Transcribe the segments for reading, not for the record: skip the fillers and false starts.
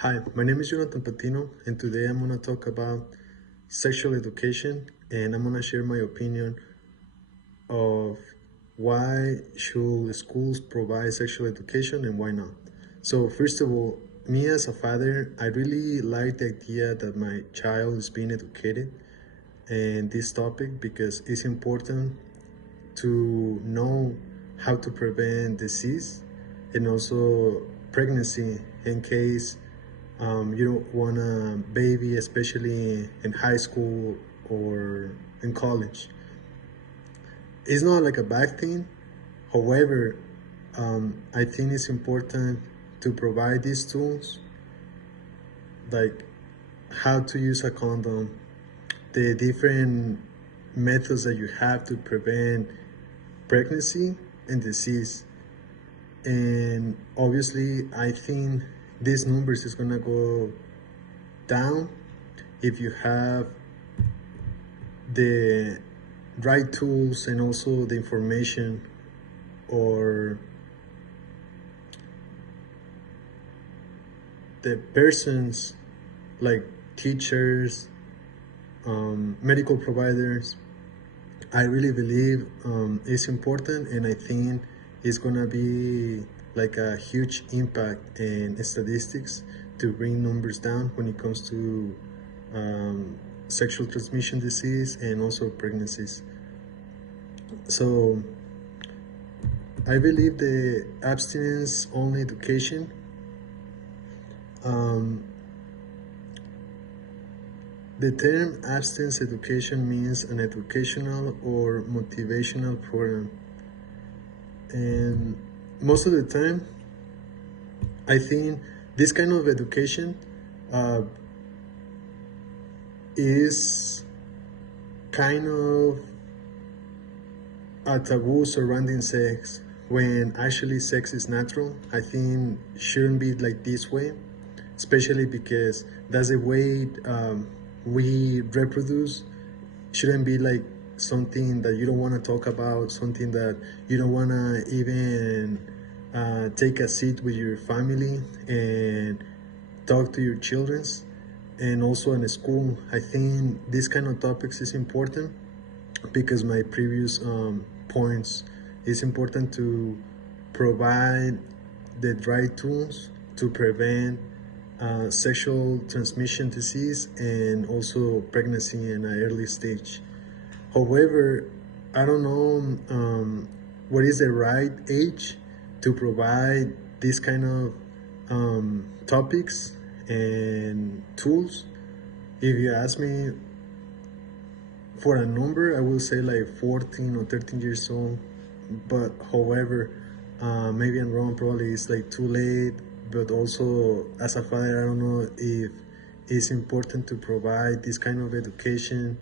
Hi, my name is Jonathan Patino, and today I'm going to talk about sexual education, and I'm going to share my opinion of why should schools provide sexual education and why not. So first of all, me as a father, I really like the idea that my child is being educated in this topic because it's important to know how to prevent disease and also pregnancy in case you don't want a baby, especially in high school or in college. It's not like a bad thing. However, I think it's important to provide these tools, like how to use a condom, the different methods that you have to prevent pregnancy and disease. And obviously, I think these numbers is gonna go down if you have the right tools and also the information or the persons like teachers, medical providers. I really believe it's important, and I think it's gonna be like a huge impact in statistics to bring numbers down when it comes to sexual transmission disease and also pregnancies. So I believe the abstinence only education um, the term abstinence education means an educational or motivational program, and most of the time I think this kind of education uh, is kind of a taboo surrounding sex when actually sex is natural. I think shouldn't be like this way, especially because that's the way we reproduce. Shouldn't be like something that you don't want to talk about, something that you don't want to even take a seat with your family and talk to your children's. And also in school, I think this kind of topics is important because my previous points, it's important to provide the right tools to prevent sexual transmission disease and also pregnancy in an early stage. However, I don't know what is the right age to provide this kind of topics and tools. If you ask me for a number, I will say like 14 or 13 years old. But however, maybe I'm wrong, probably it's like too late. But also, as a father, I don't know if it's important to provide this kind of education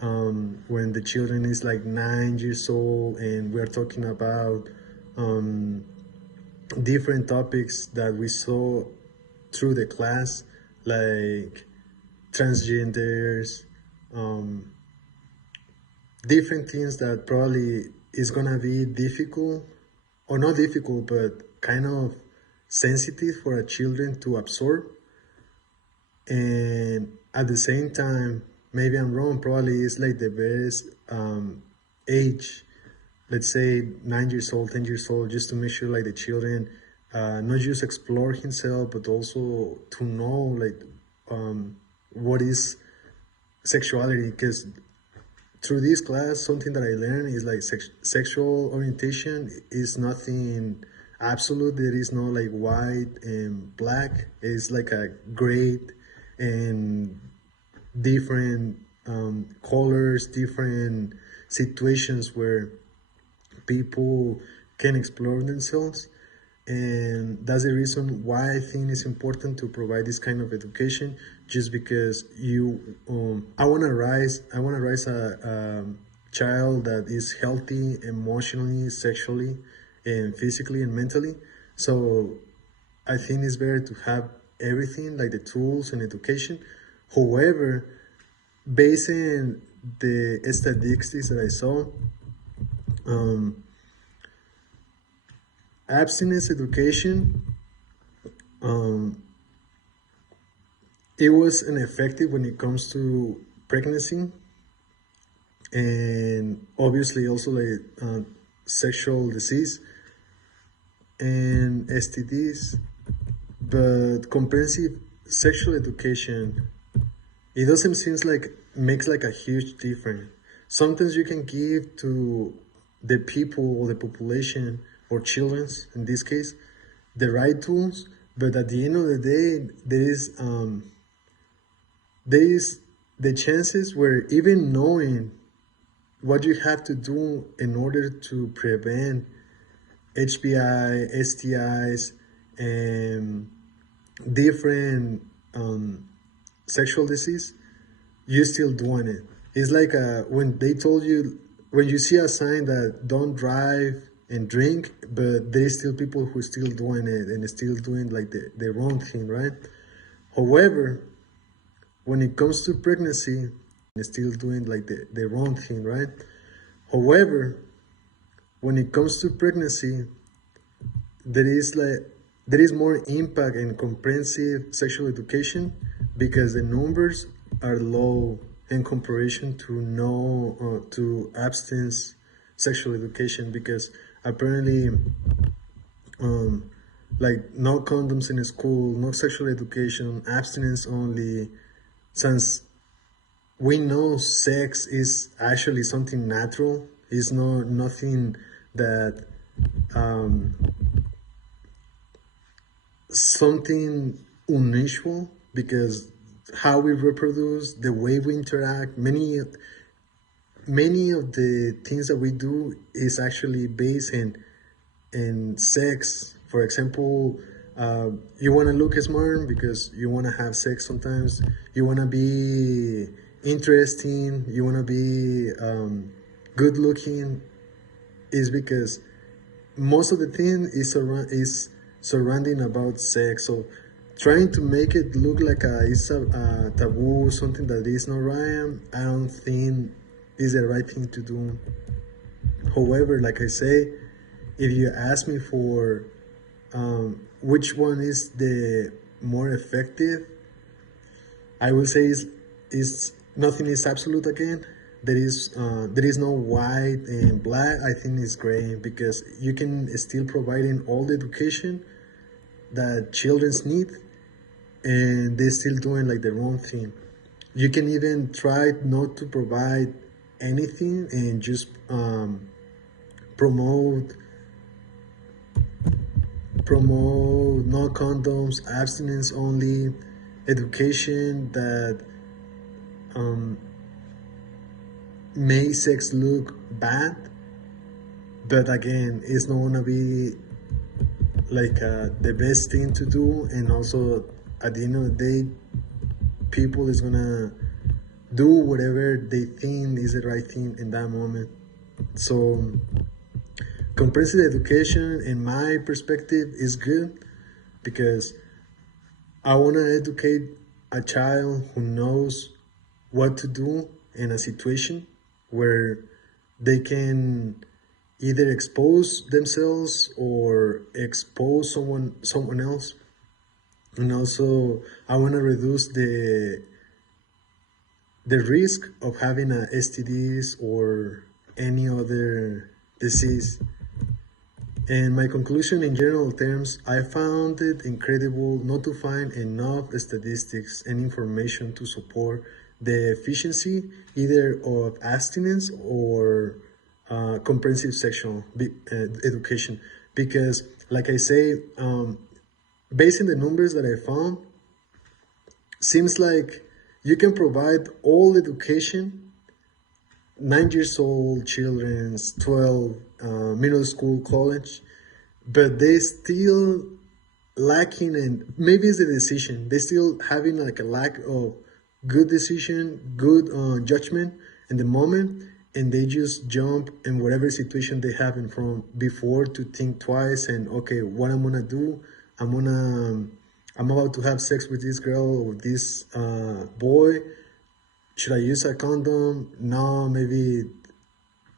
when the children is like 9 years old and we're talking about um, different topics that we saw through the class, like transgenders, um, different things that probably is gonna be difficult, or not difficult, but kind of sensitive for a children to absorb. And at the same time, maybe I'm wrong, probably it's like the best age, let's say 9 years old, 10 years old, just to make sure like the children not just explore himself, but also to know like what is sexuality. Because through this class, something that I learned is like sexual orientation is nothing absolute. There is no like white and black. It's like a gray and different colors, different situations where people can explore themselves. And that's the reason why I think it's important to provide this kind of education, just because I want to raise a child that is healthy emotionally, sexually, and physically and mentally. So I think it's better to have everything like the tools and education. However, based on the statistics that I saw, um, abstinence education um, it was ineffective when it comes to pregnancy, and obviously also like sexual disease and STDs. But comprehensive sexual education, it doesn't seem like makes like a huge difference. Sometimes you can give to the people or the population or children's in this case the right tools, but at the end of the day, there is the chances where even knowing what you have to do in order to prevent HPI, STIs, and different sexual disease, you're still doing it. It's like when they told you, when you see a sign that don't drive and drink, but there's still people who still doing it and still doing like the wrong thing, right? However, when it comes to pregnancy, and still doing like the wrong thing, right? However, when it comes to pregnancy, there is like there is more impact in comprehensive sexual education because the numbers are low in comparison to no to abstinence sexual education, because apparently like no condoms in school, no sexual education, abstinence only, since we know sex is actually something natural. It's not nothing that something unusual, because how we reproduce, the way we interact, many of the things that we do is actually based in sex. For example, you want to look smart because you want to have sex sometimes. You want to be interesting. You want to be good looking. Is because most of the thing is surrounding about sex. So trying to make it look like it's a taboo, something that is not right, I don't think is the right thing to do. However, like I say, if you ask me for which one is the more effective, I will say is nothing is absolute again. There is no white and black. I think it's gray, because you can still providing all the education that children's need, and they're still doing like the wrong thing. You can even try not to provide anything and just promote no condoms, abstinence only, education that make sex look bad, but again, it's not gonna be like the best thing to do. And also, at the end of the day, people is gonna do whatever they think is the right thing in that moment. So comprehensive education, in my perspective, is good, because I want to educate a child who knows what to do in a situation where they can either expose themselves or expose someone else. And also, I want to reduce the risk of having a STDs or any other disease. And my conclusion, in general terms, I found it incredible not to find enough statistics and information to support the efficiency either of abstinence or comprehensive sexual education. Because, like I say, based on the numbers that I found, seems like you can provide all education, 9 years old children, 12, middle school, college, but they still lacking, and maybe it's the decision. They still having like a lack of good decision, good judgment in the moment, and they just jump in whatever situation they have in front before to think twice and okay, what I'm gonna do. I'm about to have sex with this girl or this boy. Should I use a condom? No, maybe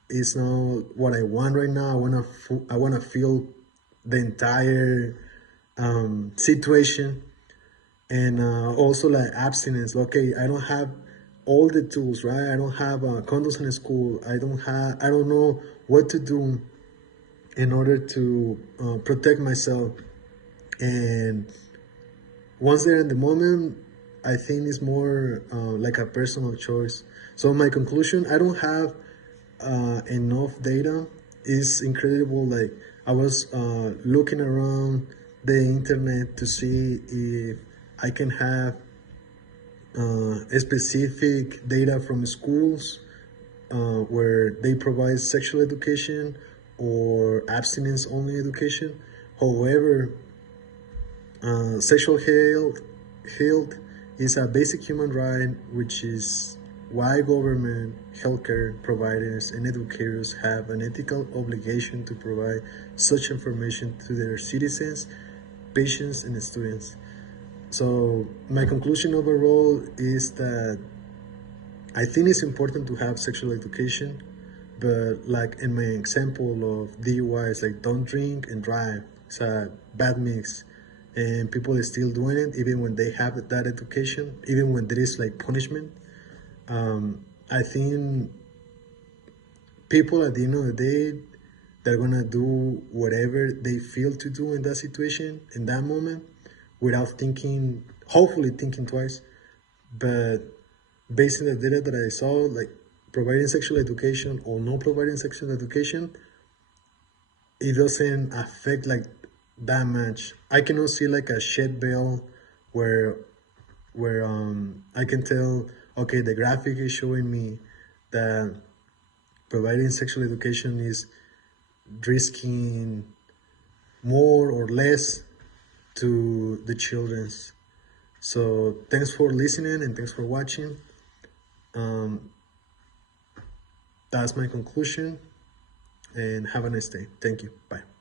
it's not what I want right now. I wanna feel the entire situation. And also like abstinence. Okay, I don't have all the tools, right? I don't have condoms in school. I don't know what to do in order to protect myself. And once they're in the moment, I think it's more like a personal choice. So my conclusion, I don't have enough data. Is incredible. Like I was looking around the internet to see if I can have specific data from schools where they provide sexual education or abstinence only education. However, sexual health is a basic human right, which is why government, healthcare providers, and educators have an ethical obligation to provide such information to their citizens, patients, and students. So my conclusion overall is that I think it's important to have sexual education, but like in my example of DUIs, like don't drink and drive. It's a bad mix, and people are still doing it even when they have that education, even when there is like punishment. I think people at the end of the day, they're gonna do whatever they feel to do in that situation, in that moment, without thinking, hopefully thinking twice. But based on the data that I saw, like providing sexual education or not providing sexual education, it doesn't affect like that much. I cannot see like a shed bill where I can tell, okay, the graphic is showing me that providing sexual education is risking more or less to the children's. So thanks for listening and thanks for watching. Um, that's my conclusion, and have a nice day. Thank you. Bye.